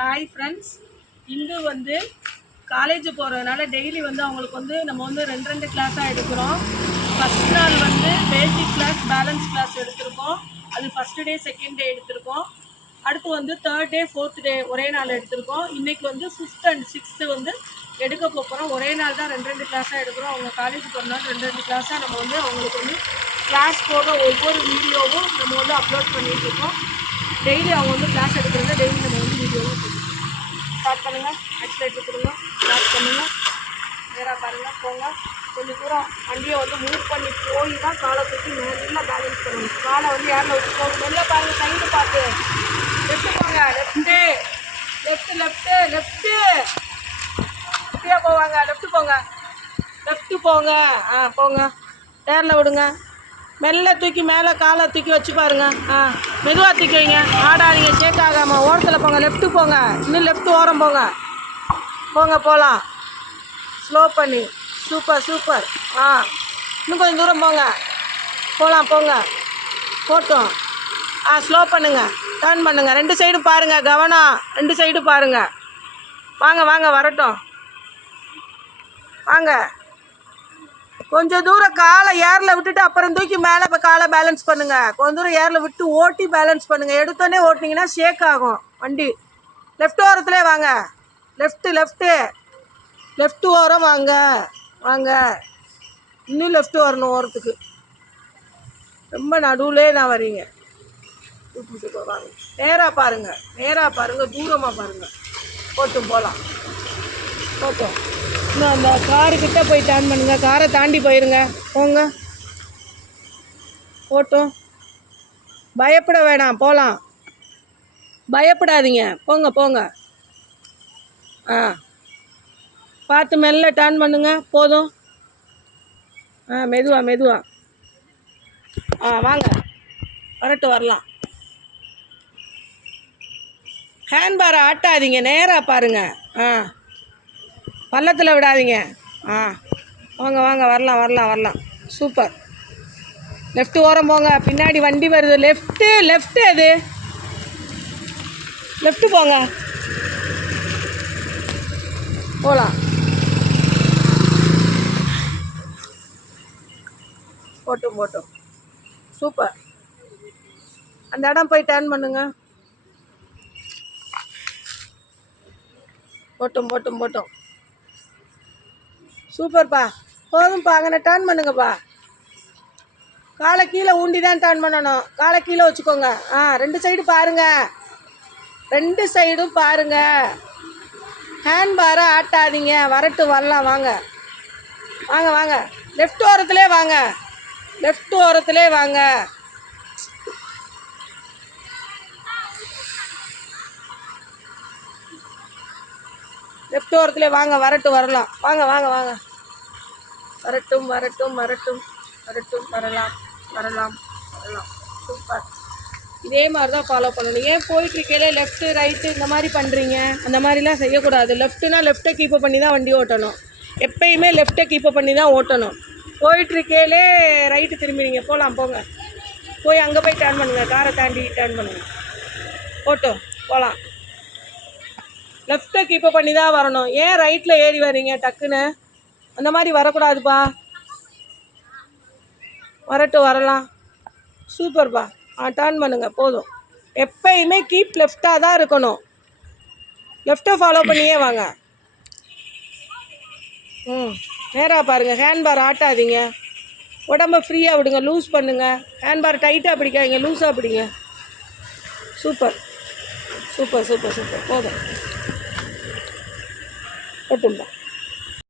Hi friends, Hindu வந்து college போகிறதுனால daily வந்து அவங்களுக்கு வந்து நம்ம வந்து ரெண்டு கிளாஸாக எடுக்கிறோம். ஃபஸ்ட் நாள் வந்து பேசிக் கிளாஸ், பேலன்ஸ் கிளாஸ் எடுத்திருக்கோம். அது ஃபஸ்ட்டு டே, செகண்ட் டே எடுத்திருக்கோம். அடுத்து வந்து தேர்ட் டே, ஃபோர்த் டே ஒரே நாள் எடுத்திருக்கோம். இன்றைக்கி வந்து 5th and 6th வந்து எடுக்க போகிறோம். ஒரே நாள் தான் ரெண்டு கிளாஸாக எடுக்கிறோம். அவங்க காலேஜ் போகிறனால ரெண்டு கிளாஸாக நம்ம வந்து அவங்களுக்கு வந்து கிளாஸ் போடுற ஒவ்வொரு வீடியோவும் நம்ம வந்து அப்லோட் பண்ணிகிட்ருக்கோம். டெய்லி அவங்க வந்து கிளாஸ் எடுக்கிறத டெய்லி நம்ம வந்து வீடியோவும் ஸ்டார்ட் பண்ணுங்கள். ஆக்சிலேட்டர் கொடுங்க, ஸ்டார்ட் பண்ணுங்கள். நேராக பாருங்கள், போங்க. கொஞ்சம் தூரம் வண்டியை வந்து மூவ் பண்ணி போய் தான் காலை தூக்கி நல்லா பேலன்ஸ் பண்ணணும். காலை வந்து யாரில் வச்சு போங்க. நல்லா பாருங்கள், சைடு பார்த்து லெஃப்ட்டு போங்க. லெஃப்ட்டு லெஃப்ட்டு லெஃப்ட்டு லெஃப்ட்டு இப்படியே போவாங்க. லெஃப்ட்டு போங்க, லெஃப்ட்டு போங்க. போங்க. டேரில் விடுங்க. மெல்ல தூக்கி மேலே காலை தூக்கி வச்சு பாருங்க. மெதுவாக தூக்கி வைங்க. ஆடாதீங்க, ஷேக் ஆகாமல். ஓரத்தில் போங்க. லெஃப்ட்டு போங்க. இன்னும் லெஃப்ட் ஓரம் போங்க. போங்க, போகலாம். ஸ்லோ பண்ணி. Super super. இன்னும் கொஞ்சம் தூரம் போங்க. போகலாம், போங்க. போட்டோம். ஸ்லோ பண்ணுங்கள். டர்ன் பண்ணுங்கள். ரெண்டு சைடும் பாருங்கள். கவனம். ரெண்டு சைடும் பாருங்கள். வாங்க வாங்க, வரட்டும். வாங்க. கொஞ்சம் தூரம் காலை ஏரில் விட்டுட்டு அப்புறம் தூக்கி மேலே இப்போ காலை பேலன்ஸ் பண்ணுங்கள். கொஞ்சம் தூரம் ஏரில் விட்டு ஓட்டி பேலன்ஸ் பண்ணுங்கள். எடுத்தோடனே ஓட்டினீங்கன்னா ஷேக் ஆகும் வண்டி. லெஃப்ட் ஓரத்துலேயே வாங்க. லெஃப்ட்டு லெஃப்ட்டு லெஃப்ட் ஓரம் வாங்க. வாங்க, இன்னும் லெஃப்ட் வரணும். ஓரத்துக்கு ரொம்ப நடுவுலே தான் வரீங்க. வாங்க. நேராக பாருங்கள், நேராக பாருங்கள், தூரமாக பாருங்கள். போட்டும் போகலாம். போட்டோம். இன்னும் அந்த காருக்கிட்ட போய் டர்ன் பண்ணுங்கள். காரை தாண்டி போயிருங்க. போங்க. போட்டோம். பயப்பட வேணாம், போகலாம். பயப்படாதீங்க, போங்க போங்க. பார்த்து மெல்ல டர்ன் பண்ணுங்க. போதும். மெதுவா மெதுவா. வாங்க, வரட்டு, வரலாம். ஹேண்ட்பாரை ஆட்டாதீங்க, நேராக பாருங்கள். பள்ளத்தில் விடாதீங்க. வாங்க வாங்க, வரலாம் வரலாம் வரலாம். சூப்பர். லெஃப்ட் ஓரம் போங்க. பின்னாடி வண்டி வருது. லெஃப்ட்டு லெஃப்ட்டு அது லெஃப்ட்டு போங்க. போகலாம். போட்டும் போட்டும். சூப்பர். அந்த இடம் போய் டர்ன் பண்ணுங்க. போட்டும் போட்டும் போட்டோம். சூப்பர்ப்பா. போதும்ப்பா. அங்கே டர்ன் பண்ணுங்கப்பா. காலை கீழே ஊண்டி தான் டர்ன் பண்ணணும். காலை கீழே வச்சுக்கோங்க. ரெண்டு சைடு பாருங்கள். ரெண்டு சைடும் பாருங்கள். ஹேண்ட் பாரை ஆட்டாதீங்க. வரட்டு, வரலாம். வாங்க வாங்க வாங்க. லெஃப்ட் ஓரத்துலே வாங்க. லெஃப்ட் ஓரத்துலே வாங்க. லெஃப்ட் ஓரத்துலே வாங்க. வரட்டு, வரலாம். வாங்க வாங்க வாங்க. வரட்டும் வரட்டும் வரட்டும் வரட்டும். வரலாம் வரலாம் வரலாம். சூப்பர். இதே மாதிரி தான் ஃபாலோ பண்ணணும். ஏன் போயிட்டுருக்கையிலே லெஃப்ட்டு ரைட்டு இந்த மாதிரி பண்ணுறீங்க? அந்த மாதிரிலாம் செய்யக்கூடாது. லெஃப்ட்டுனா லெஃப்ட்டை கீப்பப் பண்ணி தான் வண்டி ஓட்டணும். எப்பயுமே லெஃப்ட்டை கீப்பப் பண்ணி தான் ஓட்டணும். போயிட்டுருக்கையிலே ரைட்டு திரும்பினீங்க. போகலாம், போங்க. போய் அங்கே போய் டர்ன் பண்ணுங்கள். காரை தாண்டி டர்ன் பண்ணுங்கள். போட்டோம், போகலாம். லெஃப்ட்டை கீப்பப் பண்ணி தான் வரணும். ஏன் ரைட்டில் ஏறி வரீங்க டக்குன்னு? அந்த மாதிரி வரக்கூடாதுப்பா. வரட்டு, வரலாம். சூப்பர்ப்பா. டர்ன் பண்ணுங்கள். போதும். எப்பயுமே கீப் லெஃப்டாக தான் இருக்கணும். லெஃப்ட்டை ஃபாலோ பண்ணியே வாங்க. நேராக பாருங்கள். ஹேண்ட்பார் ஆட்டாதீங்க. உடம்ப ஃப்ரீயாக விடுங்க. லூஸ் பண்ணுங்கள். ஹேண்ட்பார் டைட்டாக பிடிக்காதீங்க, லூஸாக பிடிங்க. Super super super super. போதும். போட்டும்பா.